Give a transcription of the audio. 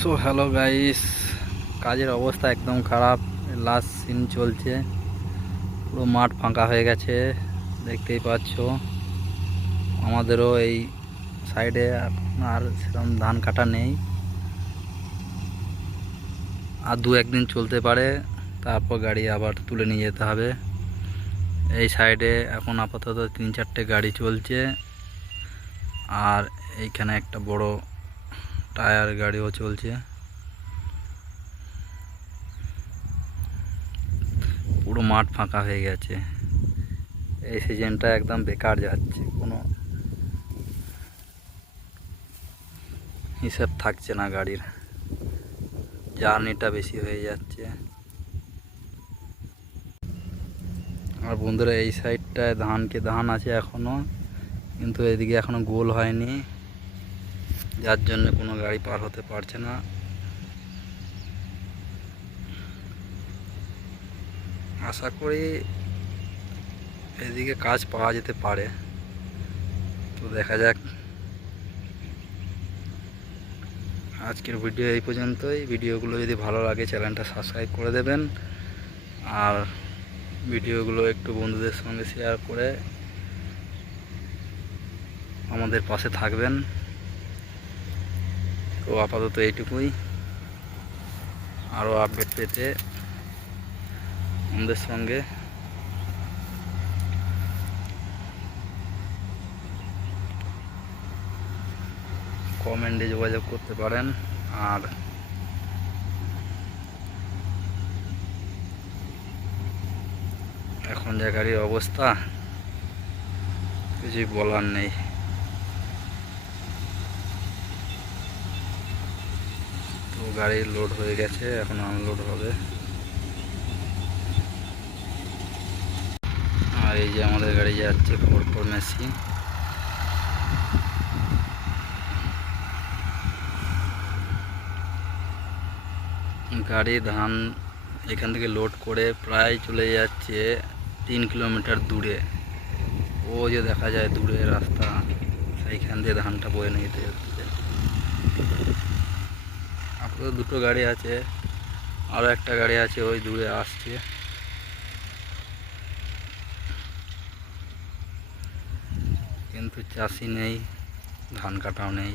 So hello guys, কাজের অবস্থা একদম খারাপ। লাস্ট সিন চলছে, পুরো মাঠ ফাঁকা হয়ে গেছে, দেখতেই পাচ্ছ। আমাদেরও এই সাইডে এখন আর সেরকম ধান কাটা নেই, আর দু একদিন চলতে পারে, তারপর গাড়ি আবার তুলে নিয়ে যেতে হবে। এই সাইডে এখন আপাতত 3-4টে গাড়ি চলছে, আর এইখানে একটা বড় টায়ার গাড়িও চলছে। পুরো মাঠ ফাঁকা হয়ে গেছে। এই সিজনটা একদম বেকার যাচ্ছে, কোনো হিসাব থাকছে না, গাড়ির জার্নিটা বেশি হয়ে যাচ্ছে। আর বন্ধুরা, এই সাইডটায় ধান আছে এখনো, কিন্তু এদিকে এখনো গোল হয়নি, যার জন্য কোনো গাড়ি পার হতে পারছে না। আশা করি এদিকে কাজ পাওয়া যেতে পারে, তো দেখা যাক। আজকের ভিডিও এই পর্যন্তই। ভিডিওগুলো যদি ভালো লাগে চ্যানেলটা সাবস্ক্রাইব করে দেবেন, আর ভিডিওগুলো একটু বন্ধুদের সঙ্গে শেয়ার করে আমাদের পাশে থাকবেন। তো আপাতত এইটুকুই। আরও আপডেট পেতে আমাদের সঙ্গে কমেন্টে যোগাযোগ করতে পারেন। আর এখন যে গাড়ির অবস্থা, কিছুই বলার নেই। তো গাড়ি লোড হয়ে গেছে, এখন আনলোড হবে। আর এই যে আমাদের গাড়ি যাচ্ছে 4x4 মেশিন। গাড়ি ধান এখান থেকে লোড করে প্রায় চলে যাচ্ছে 3 কিলোমিটার দূরে। ও যে দেখা যায় দূরে রাস্তা, সেইখান দিয়ে ধানটা বয়ে নিয়ে যেতে হচ্ছে। আপনাদের দুটো গাড়ি আছে, আরও একটা গাড়ি আছে ওই দূরে আসছে। কিন্তু চাষি নেই, ধান কাটাও নেই।